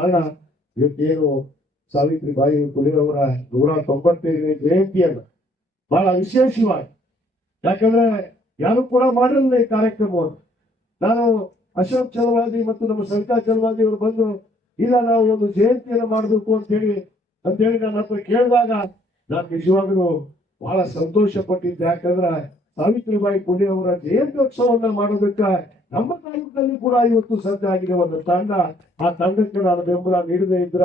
ಕಾರಣ ಇವತ್ತೇನು ಸಾವಿತ್ರಿಬಾಯಿ ಫುಲೆ ಅವರ 195ನೇ ಜಯಂತಿಯನ್ನು ಬಹಳ ವಿಶೇಷವಾಗಿ, ಯಾಕಂದ್ರೆ ಯಾರು ಕೂಡ ಮಾಡಿರಲಿಲ್ಲ ಈ ಕಾರ್ಯಕ್ರಮವನ್ನು. ನಾನು ಅಶೋಕ್ ಚಲವಾದಿ ಮತ್ತು ನಮ್ಮ ಸವಿತಾ ಚಲವಾದಿ ಅವರು ಬಂದು ಇಲ್ಲ ನಾವು ಒಂದು ಜಯಂತಿಯನ್ನು ಮಾಡಬೇಕು ಅಂತೇಳಿ ನನ್ನ ಹತ್ರ ಕೇಳಿದಾಗ ನಾನು ನಿಜವಾಗ್ಲೂ ಬಹಳ ಸಂತೋಷ ಪಟ್ಟಿದ್ದೆ. ಯಾಕಂದ್ರೆ ಸಾವಿತ್ರಿಬಾಯಿ ಫುಲೆ ಅವರ ಜಯಂತ್ಯೋತ್ಸವನ್ನ ಮಾಡೋದಕ್ಕೆ ನಮ್ಮ ತಾಲೂಕಿನಲ್ಲಿ ಕೂಡ ಇವತ್ತು ಸಜ್ಜ ಆಗಿದೆ ಒಂದು ತಂಡ. ಆ ತಂಡಕ್ಕೆ ನಾನು ಬೆಂಬಲ ನೀಡದೇ ಇದ್ರ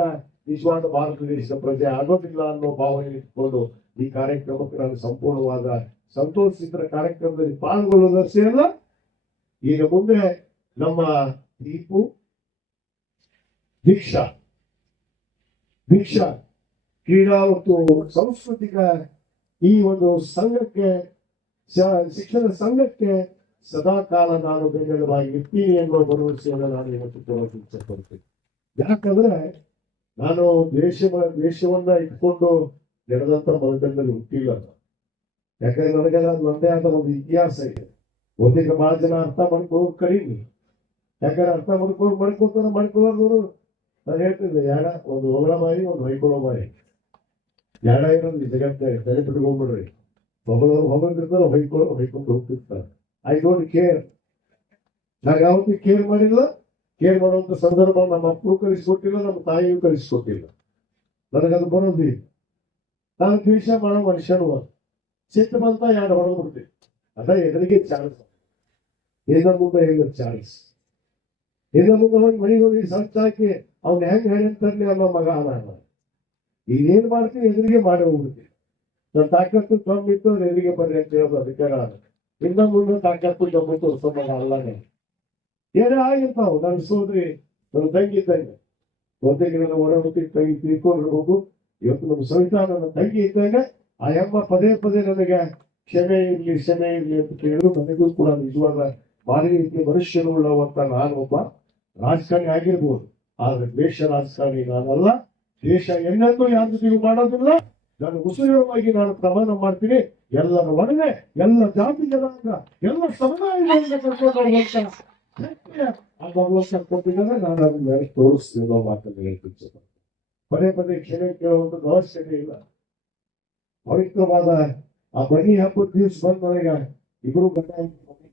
ನಿಜವಾದ ಭಾರತ ದೇಶದ ಪ್ರಜೆ ಆಗೋದಿಲ್ಲ ಅನ್ನೋ ಭಾವನೆ ಇಟ್ಕೊಂಡು ಈ ಕಾರ್ಯಕ್ರಮಕ್ಕೆ ನಾನು ಸಂಪೂರ್ಣವಾದ ಸಂತೋಷಿತರ ಕಾರ್ಯಕ್ರಮದಲ್ಲಿ ಪಾಲ್ಗೊಳ್ಳುವುದಷ್ಟೇ ಅಲ್ಲ, ಈಗ ಮುಂದೆ ನಮ್ಮ ದೀಪು ದೀಕ್ಷಾ ಕ್ರೀಡಾ ಮತ್ತು ಸಾಂಸ್ಕೃತಿಕ ಈ ಒಂದು ಸಂಘಕ್ಕೆ, ಶಿಕ್ಷಣ ಸಂಘಕ್ಕೆ ಸದಾ ಕಾಲ ನಾನು ಬೆಂಬಲವಾಗಿ ಇರ್ತೀನಿ ಎನ್ನುವ ಭರವಸೆಯನ್ನು ನಾನು ಇವತ್ತು ಕೊಡೋಕೆ ಇಚ್ಛೆಪಡ್ತೀನಿ. ಯಾಕಂದ್ರೆ ನಾನು ದೇಶವನ್ನ ಇಟ್ಕೊಂಡು ನಡೆದಂತ ಮನದಲ್ಲಿ ಹುಟ್ಟಿಲ್ಲ. ಯಾಕಂದ್ರೆ ನನಗೆಲ್ಲ ನನ್ನದೇ ಆದ ಒಂದು ಇತಿಹಾಸ ಇದೆ. ಒಂದಿಗೆ ಬಹಳ ಜನ ಅರ್ಥ ಮಾಡ್ಕೊಳ್ಳೋದು ಕಡಿಮೆ. ಯಾಕಂದ್ರೆ ಅರ್ಥ ಮಾಡ್ಕೊಳ್ಳೋರು ನಾನು ಹೇಳ್ತಿದ್ದೆ, ಯಾಡ ಒಂದು ಹೊಗಳ ಬಾಯಿ ಒಂದು ಹೊಯ್ಕೊಳ್ಳೋ ಬಾಯಿ, ಯಾಡ ಇರೋದು ಜಗತ್ತೇ ತಲೆ ಬಿಟ್ಕೊಂಡ್ಬಿಡ್ರಿ. ಹೊಗಳೋರು ಹೊಗಳಿರ್ತಾರೆ, ಹೊಯ್ಕೊಂಡು ಹೋಗ್ತಿರ್ತಾರೆ. I don't care. ನಾನು ಯಾವತ್ತೂ ಕೇರ್ ಮಾಡಿಲ್ಲ. ಕೇರ್ ಮಾಡುವಂತ ಸಂದರ್ಭ ನಮ್ಮ ಅಪ್ಪರು ಕಲಿಸ್ಕೊಟ್ಟಿಲ್ಲ, ನಮ್ಮ ತಾಯಿಯೂ ಕಲಿಸ್ಕೊಟ್ಟಿಲ್ಲ. ನನಗದು ಬರೋದು. ನಾನು ದ್ವೇಷ ಮಾಡೋ ಮನುಷ್ಯನು. ಸಿಟ್ಟು ಬಂತ ಯಾರು ಹೊಡೆದ್ಬಿಡ್ತೀವಿ. ಅದ ಎದುರಿಗೆ ಚಾನ್ಸ್, ಇನ್ನ ಮುಂದೆ ಹೆಂಗ ಚಾನ್ಸ್, ಇನ್ನ ಮುಂದೆ ಹೋಗಿ ಮನೆಗೆ ಹೋಗಿ ಸರ್ಚ್ ಹಾಕಿ ಅವ್ನ ಹೆಂಗ್ ಹೇಳಿರ್ತಾರಲಿ ಅನ್ನೋ ಮಗ ನಾನು ಈಗೇನ್ ಮಾಡ್ತೀನಿ, ಎದುರಿಗೆ ಮಾಡಿ ಹೋಗ್ಬಿಡ್ತೀನಿ. ನನ್ನ ತಾಕತ್ತು ಕಮ್ಮಿ ಇತ್ತು, ಎದುರಿಗೆ ಬರ್ರಿ ಅಂತ ಹೇಳೋದು ಅದಕ್ಕೆ ನಾನು. ಇನ್ನ ಮುಂದೆ ತಾಕತ್ತು ಕಮ್ಮಿ ತೋರಿಸೋ ಮಗ ಅಲ್ಲನೇ. ಏನೇ ಆಗಿರ್ತಾವ. ನನ್ನ ಸೋದ್ರಿ ನನ್ನ ತಂಗಿ ಇದ್ದಂಗೆ, ಒಂದಿಗೆ ನನ್ನ ಒಡಹುಟ್ಟಿ ತಂಗಿ ತೀರ್ಕೊಂಡಿರ್ಬೇಕು. ಇವತ್ತು ನಮ್ಮ ಸವಿತಾ ನನ್ನ ತಂಗಿ ಇದ್ದಂಗೆ ಆ ಅಮ್ಮ ಪದೇ ನನಗೆ ಕ್ಷಮೆ ಇರ್ಲಿ ಅಂತ ಕೇಳಿದ್ರು. ನನಗೂ ಕೂಡ ನಿಜವಾದ ಭಾರಿ ರೀತಿಯ ಮನುಷ್ಯರು ಉಳ್ಳವಂತ ನಾನೊಬ್ಬ ರಾಜಕಾರಣಿ ಆಗಿರ್ಬೋದು, ಆದ್ರೆ ದೇಶ ರಾಜಕಾರಣಿ ನಾನಲ್ಲ. ದೇಶ ಎಲ್ಲೆಂದೂ ಯಾರ ಜೊತೆಗೂ ಮಾಡೋದಿಲ್ಲ. ನಾನು ಉಸಿರುವಾಗಿ ನಾನು ಪ್ರಮಾಣ ಮಾಡ್ತೀನಿ, ಎಲ್ಲರ ಒಡನೆ ಎಲ್ಲ ಜಾತಿ ಜನಾಂಗ ಎಲ್ಲ ಸಮುದಾಯಗಳಿಂದ ಕೊಟ್ಟಿದ್ದಾರೆ. ನಾನು ಅದನ್ನ ತೋರಿಸ್ತೀನೋ ಮಾತನ್ನು ಹೇಳ್ತೀನಿ. ಪದೇ ಕ್ಷಮೆ ಕೇಳುವಂತ ಅವಶ್ಯಕತೆ ಇಲ್ಲ. ಪವಿತ್ರವಾದ ಆ ಬನ್ನಿ ಹಬ್ಬದ ದಿವಸ ಬಂದವರೆಗ ಇಬ್ರು ಗಂಡ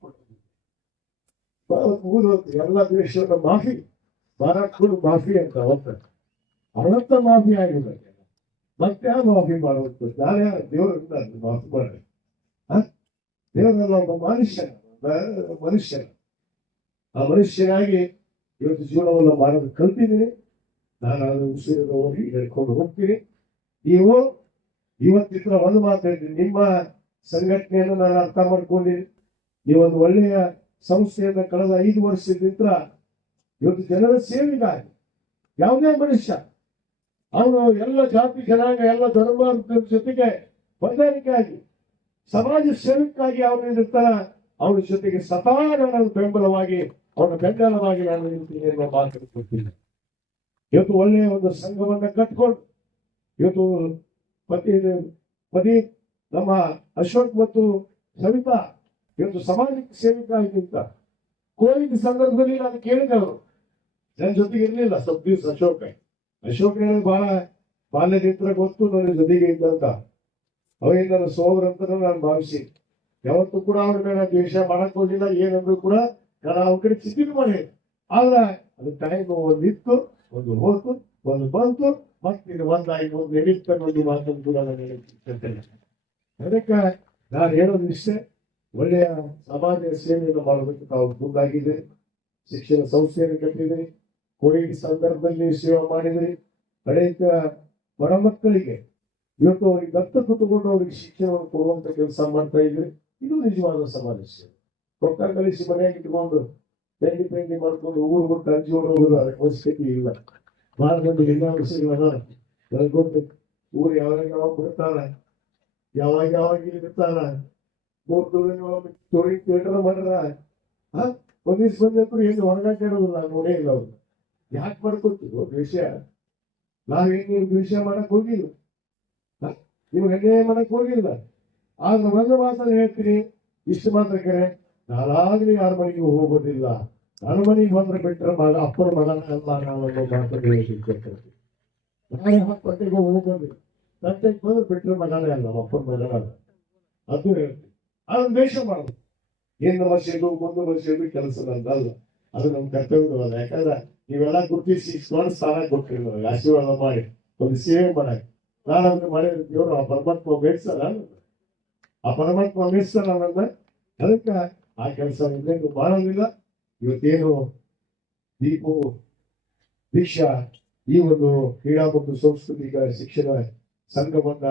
ಕೊಟ್ಟಿದ್ದೀವಿ. ಎಲ್ಲ ದೇಶದ ಮಾಫಿ, ಭಾರತಗಳು ಮಾಫಿ ಅಂತ ಅನಂತ ಮಾಫಿ ಆಗಿದೆ. ಮತ್ತೆ ಯಾವ ಮಾಫಿ ಮಾಡುವಂತ ನಾನೇ ದೇವರಿಂದ ಮಾಫಿ ಮಾಡಿ. ದೇವರೆಲ್ಲ ಒಬ್ಬ ಮನುಷ್ಯ ಆ ಮನುಷ್ಯನಾಗಿ ಇವತ್ತು ಜೀವನವನ್ನು ಮಾಡೋದು ಕಲ್ತಿದ್ದೀನಿ. ನಾನು ಅದು ಉಸಿರಿನವರಿಗೆ ಹೇಳ್ಕೊಂಡು ಹೋಗ್ತೀನಿ. ನೀವು ಇವತ್ತಿನ ಒಂದು ಮಾತು ಹೇಳ್ತೀನಿ, ನಿಮ್ಮ ಸಂಘಟನೆಯನ್ನು ನಾನು ಅರ್ಥ ಮಾಡ್ಕೊಂಡಿದ್ದೀನಿ. ನೀವೊಂದು ಒಳ್ಳೆಯ ಸಂಸ್ಥೆಯನ್ನ ಕಳೆದ 5 ವರ್ಷದಿಂದ ಇವತ್ತು ಜನರ ಸೇವೆಗಾಗಿ ಯಾವುದೇ ಮನುಷ್ಯ ಅವನು ಎಲ್ಲ ಜಾತಿ ಜನಾಂಗ ಎಲ್ಲ ಧರ್ಮದ ಜೊತೆಗೆ ಹೊಂದಾಣಿಕೆಯಾಗಿ ಸಮಾಜ ಸೇವಕ್ಕಾಗಿ ಅವನಿರ್ತಾನ. ಅವನ ಜೊತೆಗೆ ಸದಾ ನಾನು ಬೆಂಬಲವಾಗಿ ನಾನು ನಿಲ್ತೀನಿ ಅನ್ನೋ ಮಾತನ್ನು ಕೊಡ್ತೀನಿ. ಇವತ್ತು ಒಳ್ಳೆಯ ಒಂದು ಸಂಘವನ್ನ ಕಟ್ಕೊಂಡು ಇವತ್ತು ಪತಿ ನಮ್ಮ ಅಶೋಕ್ ಮತ್ತು ಸವಿತಾ ಇವತ್ತು ಸಮಾಜಕ್ಕೆ ಸೇವಕ್ಕಾಗಿ ನಿಂತ. ಕೋವಿಡ್ ಸಂದರ್ಭದಲ್ಲಿ ನಾನು ಕೇಳಿದೆ, ಅವರು ನನ್ನ ಜೊತೆಗೆ ಇರ್ಲಿಲ್ಲ ಸ್ವಲ್ಪ ದಿವಸ. ಅಶೋಕ್ ಬಹಳ ಬಾಲ್ಯದಿಂದ ಗೊತ್ತು ನನ್ನ ಜೊತೆಗೆ ಇದ್ದಂತ. ಅವರಿಂದ ನನ್ನ ಸೋದರ ಅಂತ ನಾನು ಭಾವಿಸಿ ಯಾವತ್ತೂ ಕೂಡ ಅವ್ರ ಮೇಲೆ ದ್ವೇಷ ಮಾಡಕ್ ಹೋಗಿಲ್ಲ. ಏನಂದ್ರು ಕೂಡ ನಾನು ಅವ್ರ ಕಡೆ ಚಿಂತೆ ಮಾಡಿ. ಆದ್ರೆ ಅದು ಟೈಮ್ ಒಂದಿತ್ತು, ಒಂದು ಹೋಯ್ತು, ಒಂದು ಬಂತು, ಮತ್ತೆ ಒಂದಾಗಿ ಒಂದು ನಡೀತಾನೆ ಒಂದು ಮಾತನ್ನು ಕೂಡ ನಾನು ಹೇಳ್ತೇನೆ. ಅದಕ್ಕೆ ನಾನು ಹೇಳೋದು ಇಷ್ಟೇ, ಒಳ್ಳೆಯ ಸಮಾಜ ಸೇವೆಯನ್ನು ಮಾಡೋದಕ್ಕೆ ತಾವು ಮುಂದಾಗಿದೆ. ಶಿಕ್ಷಣ ಸಂಸ್ಥೆಯನ್ನು ಕಟ್ಟಿದ್ರಿ, ಕೋವಿಡ್ ಸಂದರ್ಭದಲ್ಲಿ ಸೇವೆ ಮಾಡಿದ್ರಿ. ಅನೇಕ ಬಡ ಮಕ್ಕಳಿಗೆ ಇವತ್ತು ಅವ್ರಿಗೆ ದತ್ತಕ್ಕೆ ತಗೊಂಡು ಅವ್ರಿಗೆ ಶಿಕ್ಷಣವನ್ನು ಕೊಡುವಂತ ಕೆಲಸ ಮಾಡ್ತಾ ಇದ್ರಿ. ಇದು ನಿಜವಾದ ಸಮಾಜ ಸೇವೆ. ರೊಕ್ಕ ಕಲಿಸಿ ಮನೆಯಾಗಿ ಇಟ್ಕೊಂಡು ಪೆಂಡಿ ಮಾಡ್ಕೊಂಡು ಊರು ಬಿಟ್ಟು ಹಂಚಿಕೊಂಡು ಹೋಗೋದು ಅದಕ್ಕೆ ಅವಶ್ಯಕತೆ ಇಲ್ಲ. ಭಾಳ ಮಂದಿ ಎಲ್ಲ ವಿಷಯಗಳನ್ನ ಗೊತ್ತು. ಊರು ಯಾವಾಗ ಬಿಡ್ತಾರ, ಯಾವಾಗ ಇರ್ತಾರ. 3 ಥಿಯೇಟರ್ ಮಾಡ್ರ ಒಂದಿವ್ಸ ಬಂದ್ರು ಏನು ಹೊರಗಾಟ ಇರೋದಿಲ್ಲ. ನೋಡೇ ಇಲ್ಲ ಅವ್ರು. ಯಾಕೆ ಮಾಡ್ಕೊತೀವಿ ವಿಷಯ? ನಾವೇನು ನೀವು ವಿಷಯ ಮಾಡಕ್ ಹೋಗಿಲ್ಲ, ನಿಮ್ಗೆ ಅನ್ಯಾಯ ಮಾಡಕ್ ಹೋಗಿಲ್ಲ. ಆದ್ರೆ ಒಂದು ಮಾತನ್ನು ಹೇಳ್ತೀನಿ, ಇಷ್ಟು ಮಾತ್ರ ಕರೆ, ನಾನಾಗ್ಲಿ ಯಾರ ಮನೆಗೆ ಹೋಗೋದಿಲ್ಲ. ನನ್ನ ಮನೆಗೆ ಬಂದ್ರೆ ಬಿಟ್ಟರೆ ಮಗ ಅಪ್ಪನ ಮಗನ ಎಲ್ಲ ನಾವೊಂದು ಮಾತನ್ನು ಹೇಳಿದ್ದೇವೆ. ನಾಳೆ 10 ಗಂಟೆಗೆ ಹೋಗ್ಬೋದು, ಗಂಟೆಗೆ ಬಂದು ಬಿಟ್ಟರೆ ಮಗನೇ ಅಲ್ಲ, ನಮ್ಮ ಅಪ್ಪನ ಮಗನ ಅಲ್ಲ. ಅದು ಹೇಳ್ತೀವಿ. ಅದನ್ನ ದ್ವೇಷ ಮಾಡೋದು, ಏನು ವರ್ಷದ್ದು ಮುಂದೆ ವರ್ಷದ್ದು ಕೆಲಸದಲ್ಲ, ಅದು ನಮ್ಮ ಕರ್ತವ್ಯವಾದ. ಯಾಕಂದ್ರೆ ನೀವೆಲ್ಲ ಗುರುತಿಸಿ ಇಸ್ಕೊಂಡು ಸ್ಥಾನ ಕೊಡ್ತೀವಿ, ನಾವು ಆಶೀರ್ವಾದ ಮಾಡಿ ಒಂದು ಸೇವೆ ಮಾಡಕ್ಕೆ. ನಾನಂದ್ರೆ ಮಾಡಿದ ದೇವರು ಆ ಪರಮಾತ್ಮ ಬೇಯಿಸಲ್ಲ, ಆ ಪರಮಾತ್ಮ ಬೇಯಿಸಲ್ಲ ನನ್ನ. ಅದಕ್ಕೆ ಆ ಕೆಲಸ ಇನ್ನೇನು ಮಾಡೋದಿಲ್ಲ. ಇವತ್ತೇನು ದೀಪು ದೀಕ್ಷಾ ಈ ಒಂದು ಕ್ರೀಡಾ ಮತ್ತು ಸಾಂಸ್ಕೃತಿಕ ಶಿಕ್ಷಣ ಸಂಘವನ್ನ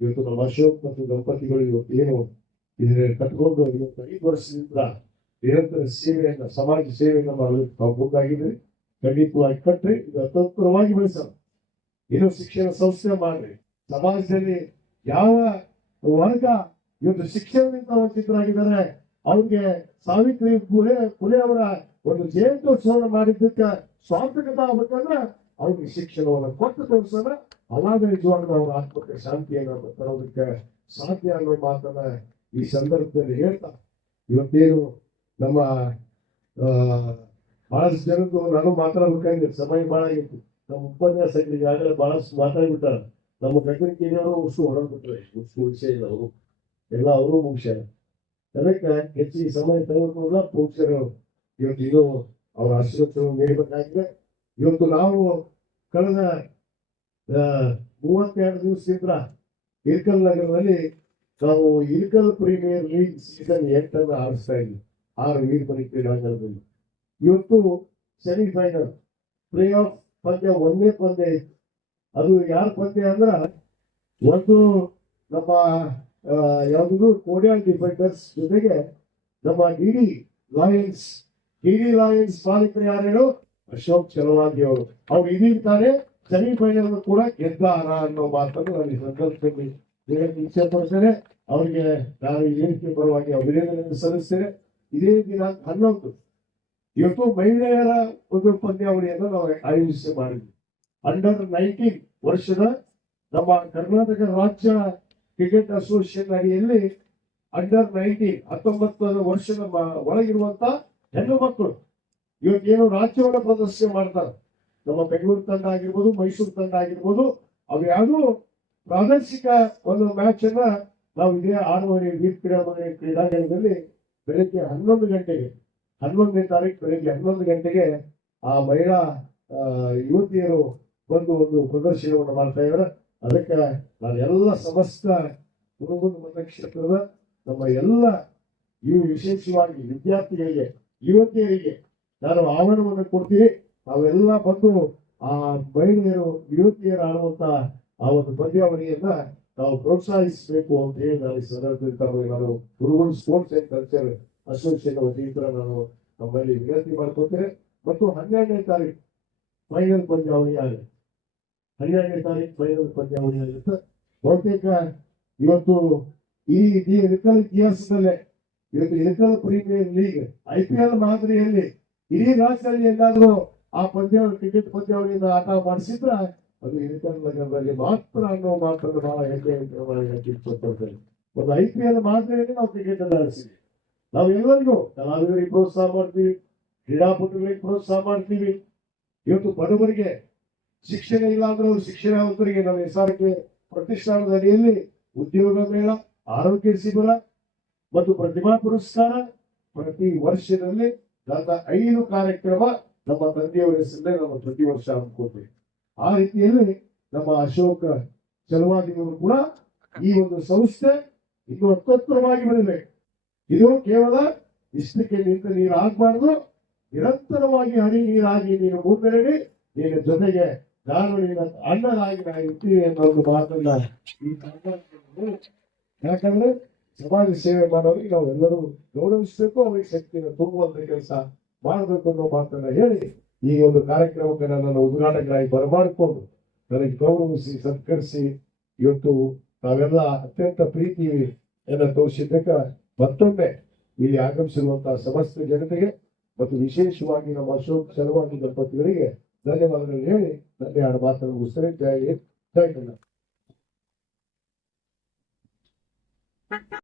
ಇವತ್ತು ನಮ್ಮ ಅಶೋಕ್ ಮತ್ತು ದಂಪತಿಗಳು ಇವತ್ತು ಏನು ಇದನ್ನ ಕಟ್ಕೊಂಡು ಇವತ್ತು 5 ವರ್ಷದಿಂದ ನಿರಂತರ ಸೇವೆಯನ್ನ, ಸಮಾಜ ಸೇವೆಯನ್ನ ಮಾಡಲು ನಾವು ಮುಂದಾಗಿದ್ರಿ. ಖಂಡಿತವಾಗಿ ಕಟ್ರಿ, ಇದು ಅತಂತ್ರವಾಗಿ ಬೆಳೆಸೋಣ. ಇದು ಶಿಕ್ಷಣ ಸಂಸ್ಥೆ ಮಾಡ್ರಿ. ಸಮಾಜದಲ್ಲಿ ಯಾವ ವರ್ಗ ಇವತ್ತು ಶಿಕ್ಷಣದಿಂದ ವಂಚಿತರಾಗಿದ್ದಾರೆ, ಅವ್ರಿಗೆ ಸಾವಿತ್ರಿ ಫುಲೆ ಅವರ ಒಂದು ಜಯಂತ್ಯೋತ್ಸವವನ್ನು ಮಾಡಿದ್ದಕ್ಕೆ ಸ್ವಾರ್ಥಕತೆ ಆಗ್ಬೇಕಂದ್ರೆ ಅವ್ರಿಗೆ ಶಿಕ್ಷಣವನ್ನು ಕೊಟ್ಟು ತೋರಿಸೋಣ. ಅವಾಗ ನಿಜವಾಗ್ಲೂ ಅವರ ಆತ್ಮಕ್ಕೆ ಶಾಂತಿಯನ್ನು ತರೋದಕ್ಕೆ ಸಾಧ್ಯ ಅನ್ನೋ ಮಾತನ್ನ ಈ ಸಂದರ್ಭದಲ್ಲಿ ಹೇಳ್ತಾ, ಇವತ್ತೇನು ನಮ್ಮ ಬಹಳಷ್ಟು ಜನದ್ದು ನಾನು ಮಾತಾಡಬೇಕಾಗಿದೆ, ಸಮಯ ಬಹಳ ಆಗಿತ್ತು. ನಮ್ಮ ಉಪನ್ಯಾಸಕರಿಗೆ ಈಗಾಗಲೇ ಬಹಳಷ್ಟು ಮಾತಾಡ್ಬಿಟ್ಟಾರ. ನಮ್ಮ ಕಟ್ಟಡಕಿಯವರು ಉಸು ಹೊರಡ್ಬಿಟ್ರೆ ಉಸು ವಿಷಯ ಇಲ್ಲ, ಅವರು ಎಲ್ಲ ಅವರು ಮುಗಿಸ್ಯಾರ. ಅದಕ್ಕೆ ಹೆಚ್ಚಿಗೆ ಸಮಯ ತೆಗೆದುಕೊಂಡ ಪುರುಷರು ಇವತ್ತು ಇದು ಅವರ ಆಶೀರ್ವಾದ ನೀಡಬೇಕಾಗಿದೆ. ಇವತ್ತು ನಾವು ಕಳೆದ 32 ದಿವಸದಿಂದ ಇರ್ಕಲ್ ನಗರದಲ್ಲಿ ನಾವು ಇರ್ಕಲ್ ಪ್ರೀಮಿಯರ್ ಲೀಗ್ ಸೀಸನ್ 8 ಆಡಿಸ್ತಾ ಇದ್ವಿ 6 ವೀರಪರಿ ಕ್ರೀಡಾಂಗಣದಲ್ಲಿ. ಇವತ್ತು ಸೆಮಿಫೈನಲ್ ಪ್ಲೇ ಆಫ್ ಪಂದ್ಯ, ಒಂದೇ ಪಂದ್ಯ ಇತ್ತು. ಅದು ಯಾರ ಪಂದ್ಯ ಅಂದ್ರ ಒಂದು ನಮ್ಮ ಯಾವುದು ಕೋಡಿಯಾಲ್ ಡಿಫೆಂಡರ್ಸ್ ಜೊತೆಗೆ ನಮ್ಮ ಡಿಡಿ ಲಾಯನ್ಸ್ ಮಾಲೀಕರು ಯಾರು, ಅಶೋಕ್ ಚಲವಾದಿ ಅವರು. ಅವ್ರು ಇದೀಗ ತಾನೇ ಸೆಮಿಫೈನಲ್ ಕೂಡ ಗೆದ್ದಾರ ಅನ್ನೋ ಮಾತನ್ನು ನಾನು ಈ ಸಂದರ್ಭದಲ್ಲಿ ಹೇಳಕ್ಕೆ ಇಚ್ಛೆ ಪಡ್ತೇನೆ. ಅವರಿಗೆ ನಾನು ಈ ವೇದಿಕೆ ಪರವಾಗಿ ಅಭಿನಂದನೆ ಸಲ್ಲಿಸ್ತೇನೆ. ಇದೇ ದಿನಾಂಕ 11 ಇವತ್ತು ಮಹಿಳೆಯರ ಒಂದು ಪಂದ್ಯಾವಳಿಯನ್ನು ನಾವು ಆಯೋಜಿಸಿ ಮಾಡಿದ್ವಿ. ಅಂಡರ್ 19 ವರ್ಷದ ನಮ್ಮ ಕರ್ನಾಟಕ ರಾಜ್ಯ ಕ್ರಿಕೆಟ್ ಅಸೋಸಿಯೇಷನ್ ಅಡಿಯಲ್ಲಿ ಅಂಡರ್ 19 ವರ್ಷದ ಒಳಗಿರುವಂತ ಹೆಣ್ಣು ಮಕ್ಕಳು ಇವತ್ತೇನು ರಾಜ್ಯವನ್ನು ಪ್ರದರ್ಶನ ಮಾಡ್ತಾರೆ. ನಮ್ಮ ಬೆಂಗಳೂರು ತಂಡ ಆಗಿರ್ಬೋದು, ಮೈಸೂರು ತಂಡ ಆಗಿರ್ಬೋದು, ಅವು ಯಾವುದೋ ಪ್ರಾದೇಶಿಕ ಒಂದು ಮ್ಯಾಚ್ ಅನ್ನ ನಾವು ಇದೇ 6 ಕ್ರೀಡಾಂಗಣದಲ್ಲಿ ಬೆಳಗ್ಗೆ 11 ಗಂಟೆಗೆ 11ನೇ ತಾರೀಕು ಬೆಳಗ್ಗೆ 11 ಗಂಟೆಗೆ ಆ ಮಹಿಳಾ ಯುವತಿಯರು ಬಂದು ಒಂದು ಪ್ರದರ್ಶನವನ್ನು ಮಾಡ್ತಾ ಇದ್ದಾರೆ. ಅದಕ್ಕೆ ನಾನು ಎಲ್ಲ ಸಮಸ್ತ ಹುಡುಗನ ಮತಕ್ಷೇತ್ರದ ನಮ್ಮ ಎಲ್ಲ ಇವು ವಿಶೇಷವಾಗಿ ವಿದ್ಯಾರ್ಥಿಗಳಿಗೆ, ಯುವತಿಯರಿಗೆ ನಾನು ಆಹ್ವಾನವನ್ನು ಕೊಡ್ತೀನಿ. ನಾವೆಲ್ಲ ಬಂದು ಆ ಮಹಿಳೆಯರು ಯುವತಿಯರು ಆಡುವಂತ ಆ ಒಂದು ಪಂದ್ಯಾವಳಿಯನ್ನ ನಾವು ಪ್ರೋತ್ಸಾಹಿಸಬೇಕು ಅಂತ ಹೇಳಿ ನಾನು ಈ ಸಂದರ್ಭದಲ್ಲಿ ನಾನು ಹುಡುಗರು ಸ್ಪೋರ್ಟ್ಸ್ ಅಂಡ್ ಕಲ್ಚರ್ ಅಸೋಸಿಯೇಷನ್ ವತಿಯಿಂದ ನಾನು ನಮ್ಮಲ್ಲಿ ವಿನಂತಿ ಮಾಡ್ಕೊತೇನೆ. ಮತ್ತು 12ನೇ ತಾರೀಕು ಫೈನಲ್ ಪಂದ್ಯಾವಳಿ ಆಗುತ್ತೆ. 12ನೇ ತಾರೀಕು ಫೈನಲ್ ಪಂದ್ಯಾವಳಿ ಆಗುತ್ತೆ. ಬಹುತೇಕ ಇವತ್ತು ಈ ಇಳಕಲ್ ಇತಿಹಾಸದಲ್ಲೇ ಇವತ್ತು ಇಳಕಲ್ ಪ್ರೀಮಿಯರ್ ಲೀಗ್ IPL ಮಾದರಿಯಲ್ಲಿ ಇಡೀ ರಾಜ್ಯದಲ್ಲಿ ಎಲ್ಲಾದ್ರೂ ಆ ಪಂದ್ಯಾವಳಿ ಕ್ರಿಕೆಟ್ ಪಂದ್ಯಾವಳಿಯಿಂದ ಆಟ ಮಾಡಿಸಿದ್ರೆ ಅದು ಇಳಕಲ್ ನಗರದಲ್ಲಿ ಮಾತ್ರ ಅನ್ನೋ ಮಾತನ್ನು ಬಹಳ ಹೆಮ್ಮೆ. ಒಂದು IPL ಮಾದರಿಯಲ್ಲಿ ನಾವು ಕ್ರಿಕೆಟ್ ಅನ್ನು ಆಡಿಸಿದ್ವಿ. ನಾವು ಎಲ್ಲರಿಗೂ ಕಲಾವಿದರಿಗೆ ಪ್ರೋತ್ಸಾಹ ಮಾಡ್ತೀವಿ, ಕ್ರೀಡಾಪಟುಗಳಿಗೆ ಪ್ರೋತ್ಸಾಹ ಮಾಡ್ತೀವಿ. ಇವತ್ತು ಬಡವರಿಗೆ ಶಿಕ್ಷಣ ಇಲ್ಲ ಅಂದ್ರೆ ಶಿಕ್ಷಣವಂತರಿಗೆ ನಮ್ಮ SRK ಪ್ರತಿಷ್ಠಾನದ ಅಡಿಯಲ್ಲಿ ಉದ್ಯೋಗ ಮೇಳ, ಆರೋಗ್ಯ ಶಿಬಿರ ಮತ್ತು ಪ್ರತಿಭಾ ಪುರಸ್ಕಾರ ಪ್ರತಿ ವರ್ಷದಲ್ಲಿ ನನ್ನ 5 ಕಾರ್ಯಕ್ರಮ ನಮ್ಮ ತಂದೆಯವರ ಹೆಸರಲ್ಲೇ ನಾವು ಪ್ರತಿ ವರ್ಷ ಹಮ್ಮಿಕೊಳ್ತೀವಿ. ಆ ರೀತಿಯಲ್ಲಿ ನಮ್ಮ ಅಶೋಕ್ ಚಲವಾದಿಯವರು ಕೂಡ ಈ ಒಂದು ಸಂಸ್ಥೆ ಇನ್ನು ಅತ್ಯುತ್ತಮವಾಗಿ ಬೆಳಿಬೇಕು. ಇದು ಕೇವಲ ಇಷ್ಟಕ್ಕೆ ನಿಂತ ನೀರು ಆಗ್ಬಾರ್ದು, ನಿರಂತರವಾಗಿ ಹನಿ ನೀರಾಗಿ ನೀನು ಮುಂದೆರಡಿ ನಿನ್ನ ಜೊತೆಗೆ ನಾನು ನಿನ್ನ ಅಣ್ಣನಾಗಿ ನಾನು ಇರ್ತೀನಿ ಅನ್ನೋ ಒಂದು ಮಾತನ್ನ ಈ ಯಾಕಂದ್ರೆ ಸಮಾಜ ಸೇವೆ ಮಾಡೋರಿಗೆ ನಾವೆಲ್ಲರೂ ಗೌರವಿಸಬೇಕು, ಅವರಿಗೆ ಶಕ್ತಿಯನ್ನು ತುಂಬುವಂತ ಕೆಲಸ ಮಾಡಬೇಕು ಅನ್ನೋ ಮಾತನ್ನ ಹೇಳಿ ಈ ಒಂದು ಕಾರ್ಯಕ್ರಮಕ್ಕೆ ನನ್ನನ್ನು ಉದ್ಘಾಟಕರಾಗಿ ಬರಮಾಡಿಕೊಂಡು ನನಗೆ ಗೌರವಿಸಿ ಸತ್ಕರಿಸಿ ಇವತ್ತು ನಾವೆಲ್ಲ ಅತ್ಯಂತ ಪ್ರೀತಿಯನ್ನು ತೋರಿಸಿದ್ದಕ್ಕೆ ಮತ್ತೊಮ್ಮೆ ಇಲ್ಲಿ ಆಗಮಿಸಿರುವಂತಹ ಸಮಸ್ತ ಜನತೆಗೆ ಮತ್ತು ವಿಶೇಷವಾಗಿ ನಮ್ಮ ಅಶೋಕ್ ಚಲವಾದಿ ದಂಪತಿಗಳಿಗೆ ಧನ್ಯವಾದಗಳನ್ನು ಹೇಳಿ ನನ್ನ 2 ಮಾತನ್ನು ಮುಗಿಸ್ತೇನೆ. ಜೈ ಹಿಂದ್, ಜೈ ಕನ್ನಡ.